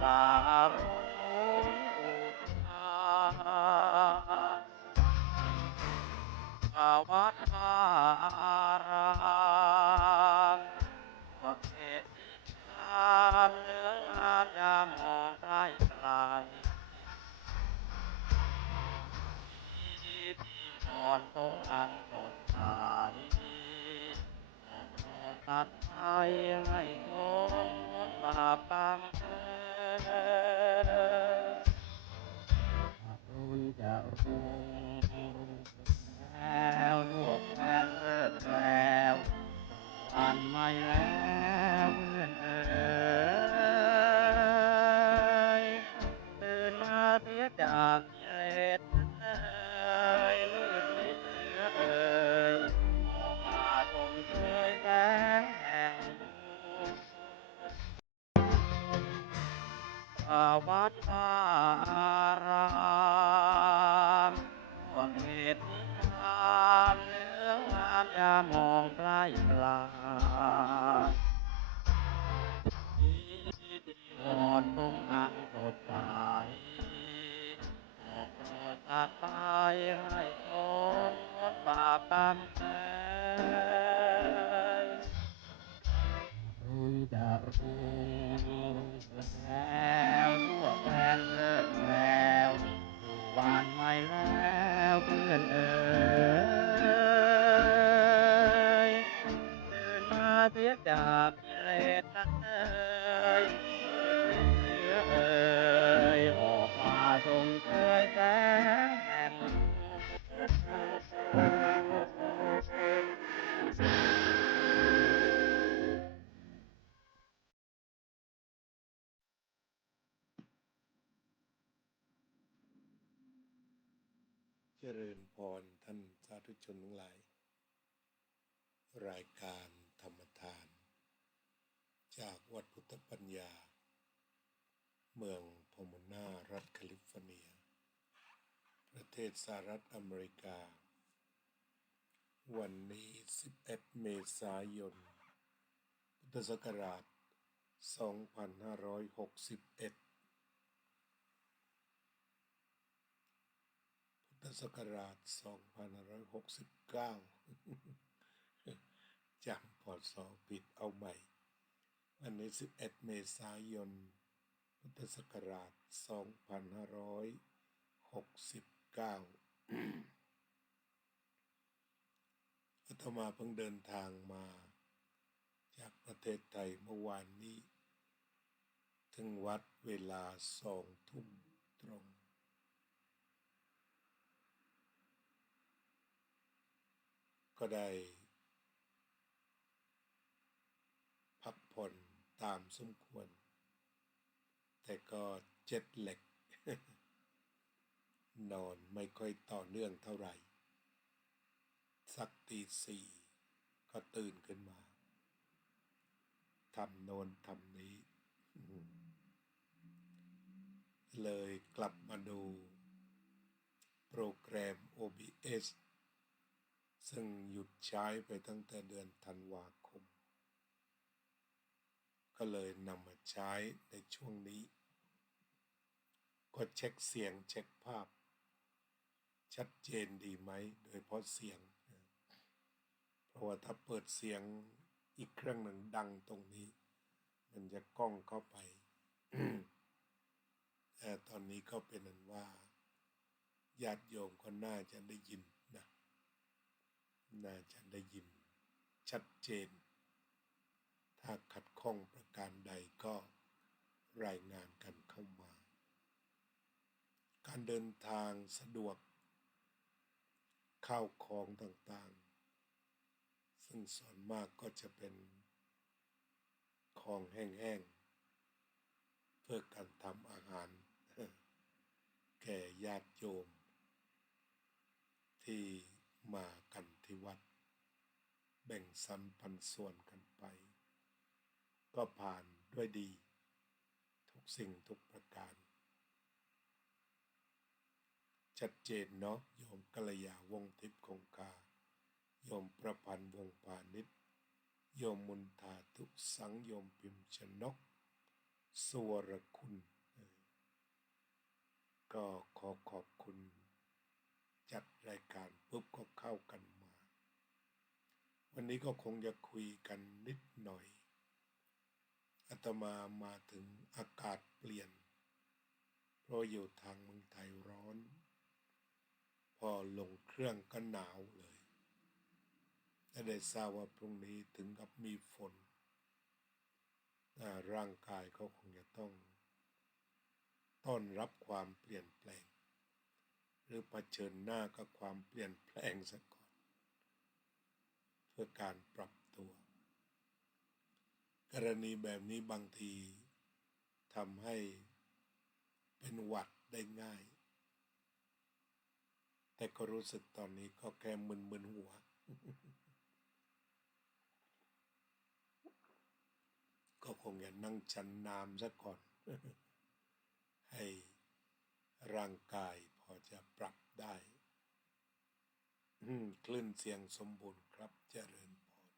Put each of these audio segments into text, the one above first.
สารอุทานวัดวารามว่าเหตุการณ์เนื้อยามองใกล้ไกลที่นอนตรงอันสดใสตัดไทยให้งงบาปกรรมรุ่นจะรุ่งแล้วรวบแล้วอันไม่แล้วเพื่อนเอ๋ยตื่นมาเสียจากเหตุเอ๋ยมืดมิดเนื้อเอ๋ยมาชมเชยแสงแห่งวัดอารามว่าเหตุการณ์เรื่องงานยามองใกล้ปลายวอนตรงอันสดใสตัดไปให้พ้นบาปกรรมเอ่ยรุ่งจะรุ่งแล้วทั่วแผ่นแล้ววันใหม่แล้วเพื่อนเอ๋ยตื่นมาเสียจากกิเลสเอ๋ยเสือเอ๋ยออกมาชมเชยแสงแห่งเจริญพรท่านสาธุชนทั้งหลายรายการธรรมทานจากวัดพุทธปัญญาเมืองพอมโนารัฐแคลิฟอร์เนียประเทศสหรัฐอเมริกาวันนี้11เมษายนพุทธศักราช2561พุทธศักราช2569จำพศผิดเอาใหม่วันนี้11เมษายนพุทธศักราช2569อาตมาเพิ่งเดินทางมาจากประเทศไทยเมื่อวานนี้ถึงวัดเวลา2 ทุ่มตรงก็ได้พักผ่อนตามสมควรแต่ก็เจ็ตแลก นอนไม่ค่อยต่อเนื่องเท่าไหร่สักตี 4ก็ตื่นขึ้นมาทำโน่นทำนี้ เลยกลับมาดูโปรแกรม OBS ซึ่งหยุดใช้ไปตั้งแต่เดือนธันวาคมก็เลยนำมาใช้ในช่วงนี้ก็เช็คเสียงเช็คภาพชัดเจนดีไหมโดยเฉพาะเสียงเพราะว่าถ้าเปิดเสียงอีกเครื่องหนึ่งดังตรงนี้มันจะก้องเข้าไป แต่ตอนนี้ก็เป็นนั้นว่าญาติโยมก็น่าจะได้ยินนะน่าจะได้ยินชัดเจนถ้าขัดข้องประการใดก็รายงานกันเข้ามาการเดินทางสะดวกข้าวของต่างๆซึ่งส่วนมากก็จะเป็นของแห้งๆเพื่อการทำอาหาร แก่ญาติโยมที่มากันที่วัดแบ่งสรรปันส่วนกันไปก็ผ่านด้วยดีทุกสิ่งทุกประการชัดเจนเนาะโยมกัลยาวงศ์ทิพย์คงคาโยมประพันธ์วงศ์พาณิชย์โยมมุนทาทุสังโยมพิมพ์ชนก สวรคุณก็ขอขอบคุณจัดรายการปุ๊บก็เข้ากันมา วันนี้ก็คงจะคุยกันนิดหน่อยอาตมาถึงอากาศเปลี่ยนเพราะอยู่ทางเมืองไทยร้อน พอลงเครื่องก็หนาวเลยและได้ทราบว่าพรุ่งนี้ถึงกับมีฝนร่างกายเขาคงจะต้องต้อนรับความเปลี่ยนแปลงหรือเผชิญหน้ากับความเปลี่ยนแปลงซะก่อนเพื่อการปรับตัวกรณีแบบนี้บางทีทำให้เป็นหวัดได้ง่ายแต่ก็รู้สึกตอนนี้ก็แค่มึนๆหัว ก็คงจะนั่งฉันน้ำซะก่อน ให้ร่างกายพอจะปรับได้คลื่นเสียงสมบูรณ์ครับเจริญพร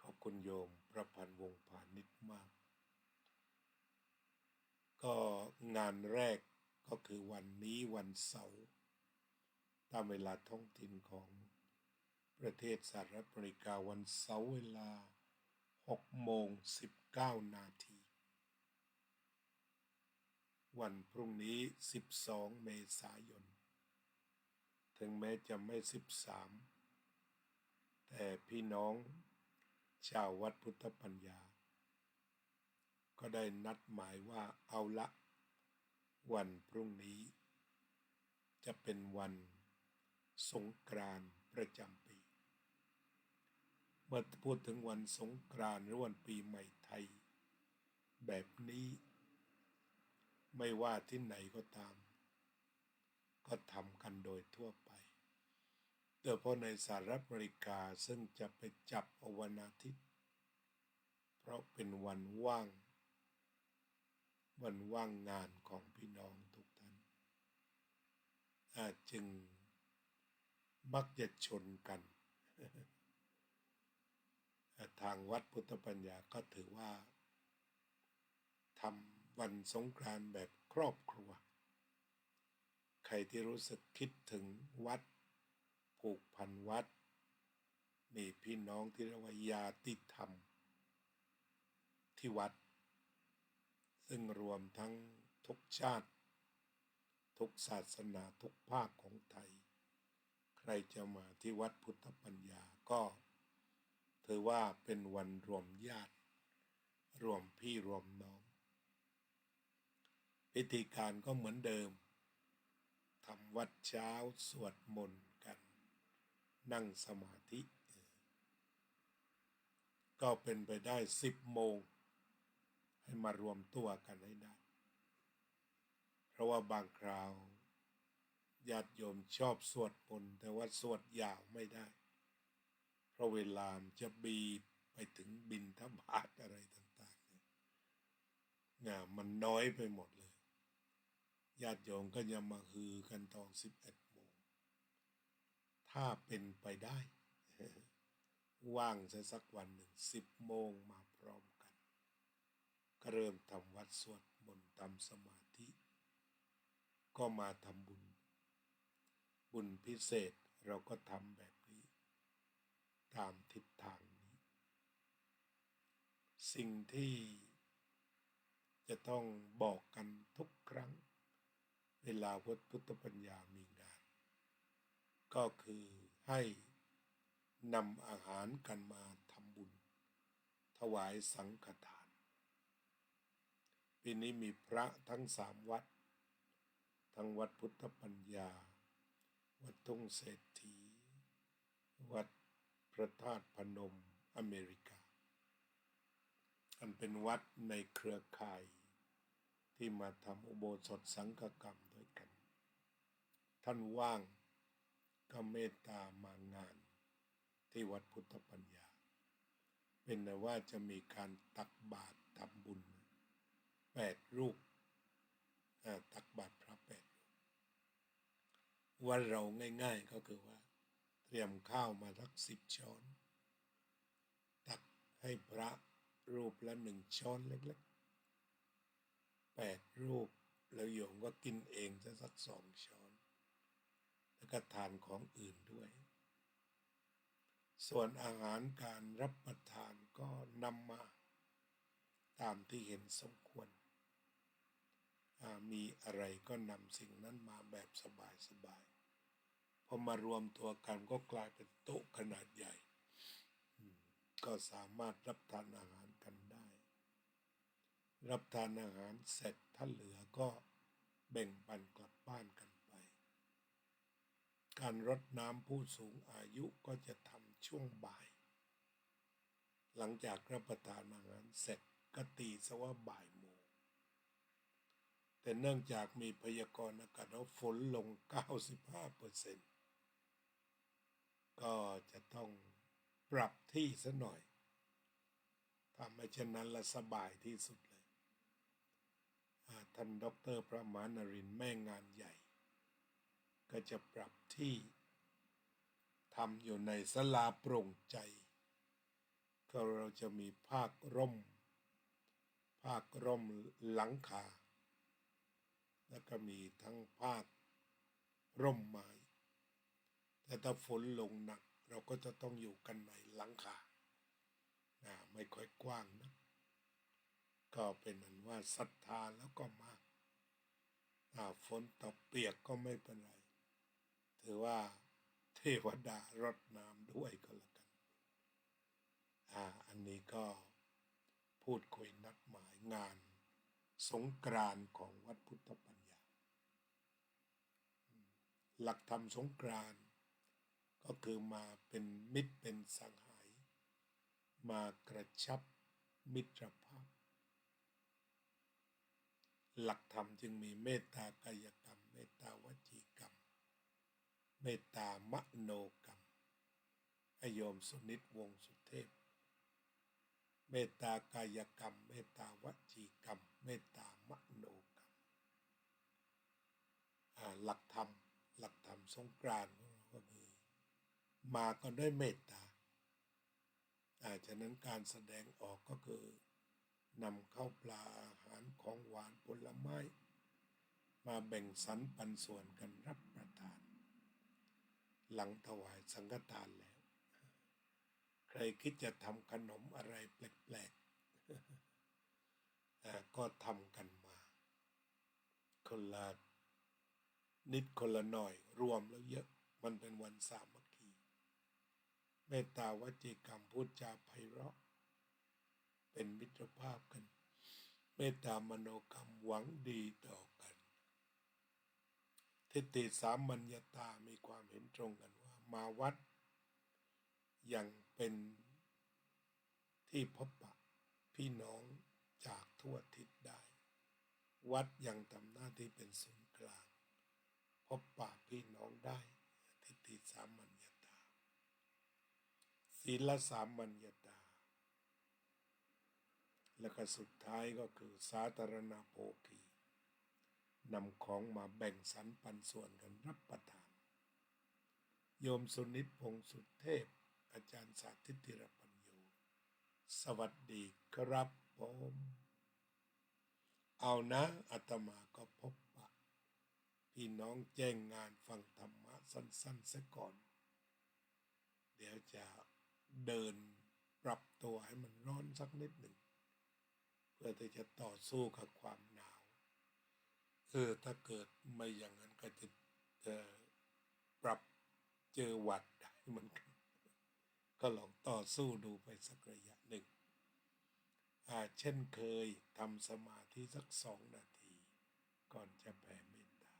ขอบคุณโยมประพันธ์วงศ์พาณิชย์มาก ก็งานแรกก็คือวันนี้วันเสาร์ตามเวลาท้องถิ่นของประเทศสหรัฐอเมริกาวันเสาร์เวลา6:19 นาทีวันพรุ่งนี้12 เมษายนถึงแม้จะไม่13แต่พี่น้องชาววัดพุทธปัญญาก็ได้นัดหมายว่าเอาละวันพรุ่งนี้จะเป็นวันสงกรานต์ประจำปีเมื่อพูดถึงวันสงกรานต์หรือวันปีใหม่ไทยแบบนี้ไม่ว่าที่ไหนก็ตามก็ทำกันโดยทั่วไปโดยเฉพาะในสหรัฐอเมริกาซึ่งจะไปจับวันอาทิตย์เพราะเป็นวันว่างงานของพี่น้องทุกท่านจึงมักจะชนกัน ทางวัดพุทธปัญญาก็ถือว่าทำวันสงกรานต์แบบครอบครัวใครที่รู้สึกคิดถึงวัดผูกพันวัดมีพี่น้องที่เรียกว่าญาติธรรมที่วัดซึ่งรวมทั้งทุกชาติทุกศาสนาทุกภาคของไทยใครจะมาที่วัดพุทธปัญญาก็ถือว่าเป็นวันรวมญาติรวมพี่รวมน้องพิธีการก็เหมือนเดิมทำวัดเช้าสวดมนต์กันนั่งสมาธิก็เป็นไปได้10 โมงให้มารวมตัวกันให้ได้เพราะว่าบางคราวญาติโยมชอบสวดมนต์แต่ว่าสวดยาวไม่ได้เพราะเวลาจะบีบไปถึงบิณฑบาตอะไรต่างๆเนี่ยมันน้อยไปหมดเลยญาติโยมก็จะมาฮือกันตอน11 โมงถ้าเป็นไปได้ ว่างสักวันหนึ่ง10 โมงมาพร้อมกันก็เริ่มทำวัดสวดมนต์ทำสมาธิก็มาทำบุญพิเศษเราก็ทำแบบนี้ตามทิศทางนี้สิ่งที่จะต้องบอกกันทุกครั้งเวลาวัดพุทธปัญญามีงานก็คือให้นำอาหารกันมาทำบุญถวายสังฆทานปีนี้มีพระทั้ง3 วัดทั้งวัดพุทธปัญญาวัดทุ่งเศรษฐีวัดพระธาตุพนมอเมริกาอันเป็นวัดในเครือข่ายที่มาทำอุโบสถสังฆกรรมด้วยกันท่านว่างก็เมตตามางานที่วัดพุทธปัญญาเป็นแต่ว่าจะมีการตักบาตรทำบุญ8 รูปตักบาตรพระ8 รูปวันเราง่ายๆก็คือว่าเตรียมข้าวมาสัก10 ช้อนตักให้พระรูปละ1 ช้อนเล็ก 8 รูปแล้วโยมก็กินเองสัก2 ช้อนแล้วก็ทานของอื่นด้วย ส่วนอาหารการรับประทานก็นำมาตามที่เห็นสมควรมีอะไรก็นำสิ่งนั้นมาแบบสบายๆพอมารวมตัวกันก็กลายเป็นโต๊ะขนาดใหญ่ก็สามารถรับทานอาหารกันได้รับทานอาหารเสร็จถ้าเหลือก็แบ่งปันกลับบ้านกันไปการรดน้ำผู้สูงอายุก็จะทำช่วงบ่ายหลังจากรับประทานอาหารเสร็จก็ตีซะว่าบ่ายโมงแต่เนื่องจากมีพยากรณ์อากาศว่าฝนลง 95%ก็จะต้องปรับที่ซะหน่อยถ้าไม่เช่นนั้นละสบายที่สุดเลยท่านดร.พระมหานรินทร์แม่งานใหญ่ก็จะปรับที่ทำอยู่ในศาลาโปร่งใจก็เราจะมีภาคร่มหลังคาแล้วก็มีทั้งภาคร่มไม้แต่ถ้าฝนลงหนักเราก็จะต้องอยู่กันในหลังคาไม่ค่อยกว้างนะก็เป็นนั้นว่าศรัทธาแล้วก็มาฝนตกเปียกก็ไม่เป็นไรถือว่าเทวดารดน้ำด้วยก็แล้วกันอันนี้ก็พูดคุยนัดหมายงานสงกรานต์ของวัดพุทธปัญญาหลักธรรมสงกรานต์ก็คือมาเป็นมิตรเป็นสหายมากระชับมิตรภาพหลักธรรมจึงมีเมตตากายกรรมเมตตาวจีกรรมเมตตามโนกรรมโยมสุนิตวงศ์สุเทพเมตตากายกรรมเมตตาวจีกรรมเมตตามโนกรรมหลักธรรมสงกรานต์ก็คือมากันด้วยเมตตาฉะนั้นการแสดงออกก็คือนำข้าวปลาอาหารของหวานผลไม้มาแบ่งสรรปันส่วนกันรับประทานหลังถวายสังฆทานแล้วใครคิดจะทำขนมอะไรแปลกๆก็ทำกันมาคนละนิดคนละหน่อยรวมแล้วเยอะมันเป็นวันสามัคคีเมตตาวจีกรรมพูดจาไพเราะเป็นมิตรภาพกันเมตตามโนกรรมหวังดีต่อกันทิฏฐิสามัญญตามีความเห็นตรงกันว่ามาวัดยังเป็นที่พบปะพี่น้องจากทั่วทิศได้วัดยังทำหน้าที่เป็นศูนย์กลางพบปะพี่น้องได้ทิฏฐิสามัญญตาศีลสามัญญตาแล้วก็สุดท้ายก็คือสาธารณโภคีนำของมาแบ่งสรรปันส่วนกันรับประทานโยมสุนิตพงศ์สุเทพอาจารย์สาธิตติรปัญโยสวัสดีครับผมเอานะอาตมาก็พบปะพี่น้องแจ้งงานฟังธรรมะสั้นๆซะก่อนเดี๋ยวจะเดินปรับตัวให้มันร้อนสักนิดหนึ่งเพื่อที่จะต่อสู้กับความหนาวถ้าเกิดไม่อย่างนั้นก็จะปรับเจอหวัดได้เหมือนกันก็ลองต่อสู้ดูไปสักระยะหนึ่งเช่นเคยทำสมาธิสัก2 นาทีก่อนจะแผ่เมตตา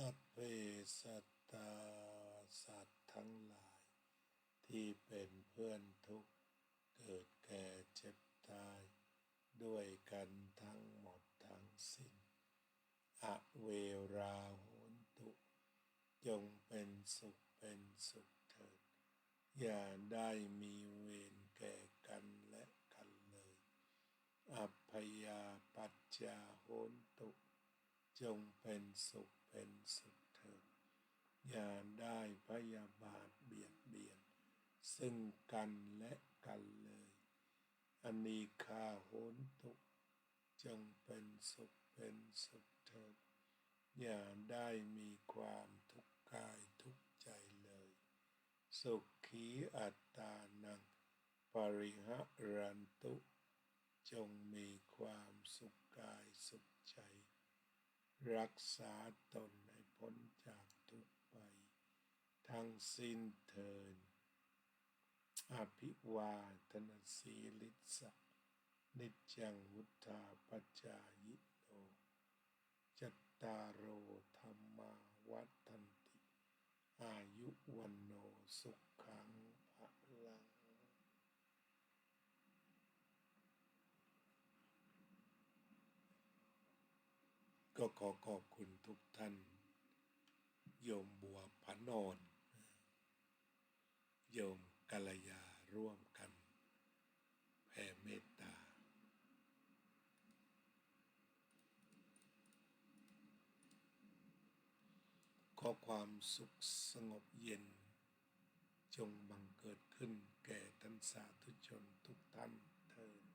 สัพเพสัตตาสัตว์ทั้งหลายที่เป็นเพื่อนทุกข์เกิดแก่เจ็บตายด้วยกันทั้งหมดทั้งสิ้นอเวราโหนตุจงเป็นสุขเถิดอย่าได้มีเวรแก่กันและกันเลยอัพพยาปัจจาโหนตุจงเป็นสุขเถิดอย่าได้พยาบาทเบียดเบียนซึ่งกันและกันเลยอนีฆาโหนตุจงเป็นสุขเถิดอย่าได้มีความทุกข์กายทุกข์ใจเลยสุขีอัตตานังปริหะรันตุจงมีความสุขกายสุขใจรักษาตนให้พ้นจากทุกข์ไปทั้งสิ้นเถิดอภิวาทนาสีลิสะนิจจังวุธาปัจจายโนจัตตารโอธรรมาวัฏันติอายุวันโนสุขังภลังก็ขอขอบคุณทุกท่านโยมบัวผานนโยมกัลยาร่วมกันแผ่เมตตาขอความสุขสงบเย็นจงบังเกิดขึ้นแก่ท่านสาธุชนทุกท่านเถิด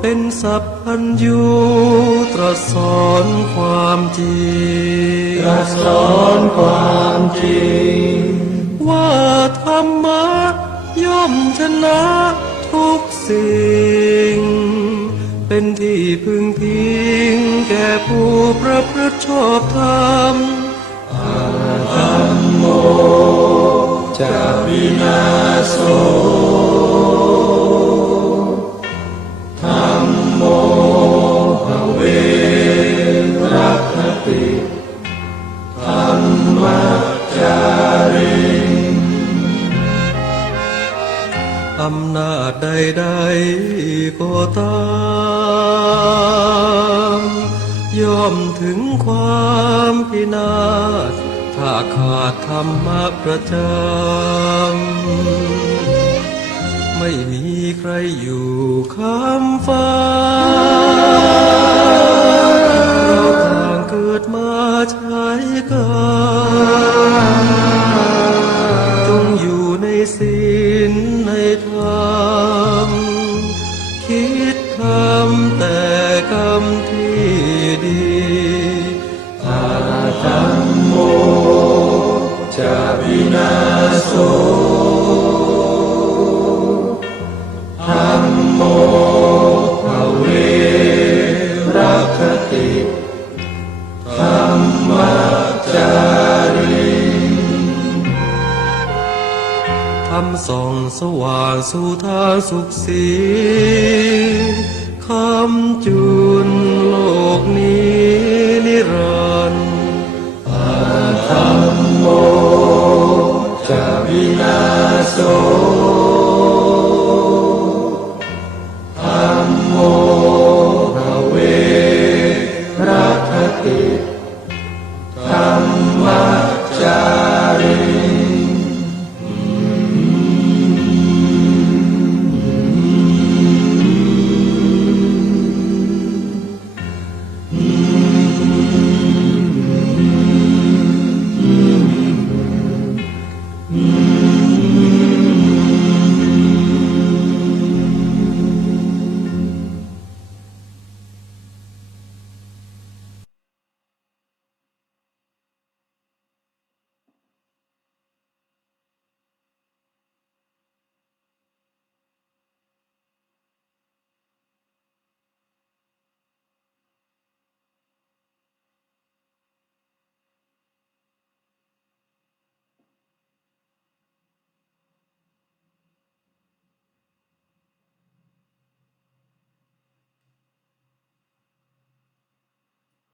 เป็นสัพพัญญูตรัสสอนความจริงว่าธรรมะย่อมชนะทุกสิ่งเป็นที่พึงพิงแก่ผู้ประพฤติชอบธรรมธัมโมจะวินาโสธัมโมภเวรัคติธัมมัจจาริอำนาจใดๆก็ตามย่อมถึงความพินาศถ้าขาดธรรมะประจำไม่มีใครอยู่ค้ำฟ้าเราต่างเกิดมาใช้กันจงอยู่ในศีลในธรรมคิดทำแต่กรรมที่ดีธัมโมจะวินาโสธัมโมภเวรัคติธัมมัจจาริธรรมส่องสว่างสู่ทางสุขศีล